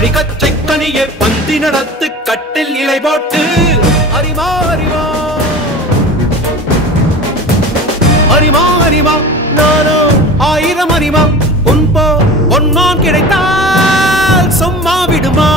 அடிக்கச்சை கனியே பந்தி நடத்து கட்டில் இலை போட்டு அறிமா அறிமா அறிமா அறிமா நானோ ஆயிரம் அறிமா உன்போ பொன்மான் கிடைத்தால் சும்மா விடுமா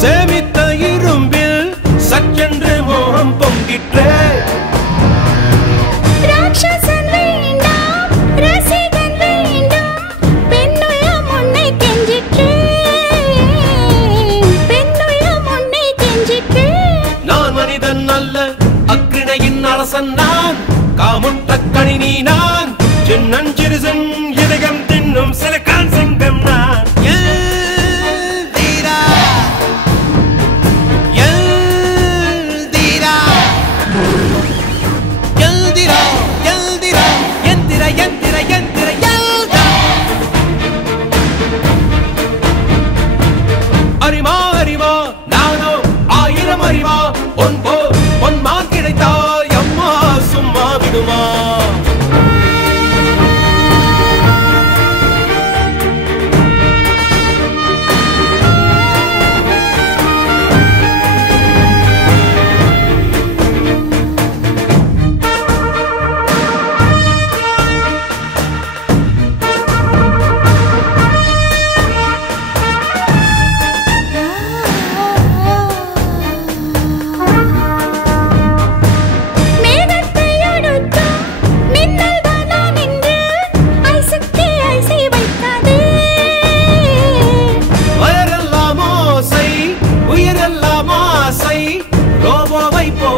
சேமித்த இரும்பில் சற்றென்று மோகம் பொங்கிற்றே ராட்சசன் வேண்டாம் ரசிகன் வேண்டும் பெண்ணுள்ளம் உன்னை கெஞ்சிற்றே பெண்ணுள்ளம் உன்னை கெஞ்சிற்றே நான் மனிதன் அல்ல அக்ரிணையின் அரசன் நான் காமுட்ட கணினி நான் சின்னஞ்சிறுசன் இதயம் தின்னும் சிலக்கான் சிங்கம் நான் அறிமா அறிமா நானோ ஆயிரம் அறிமா பொன்மான் கிடைத்தால் அம்மா சும்மா விடுமா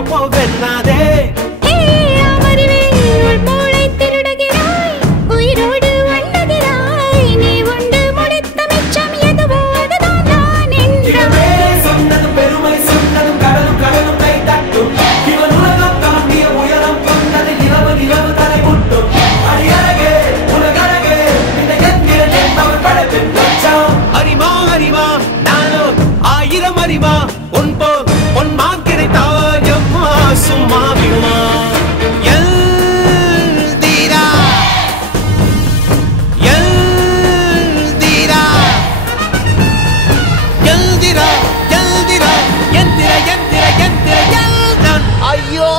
போவென்னாதே அமர்வே உள் மூளை திருடுகிறாய் உயிரோடு வண்ணகிறாய் நீ உண்டு முடித்த மிச்சம் எதுவோ அதுதான் நான் என்றே சொன்னது பெருமை சொன்னதும் கடலும் கடலும் கை தட்டும் இவன் உலகம் தாண்டிய உயரம் கொண்டது நிலவு நிலவு தலை முட்டும் அடியழகே உலகழகே இந்த எந்திரன் என்பவன் படைப்பின் லட்சம் அறிமா அறிமா நானோ ஆயிரம் அறிமா பொன்மான் கிடைத்தால் அம்மா சும்மா விடுமா எல்தீரா எல்தீரா எல்திரா எல்திரா எந்திர எந்திர எந்திர எல்தான் ஐயோ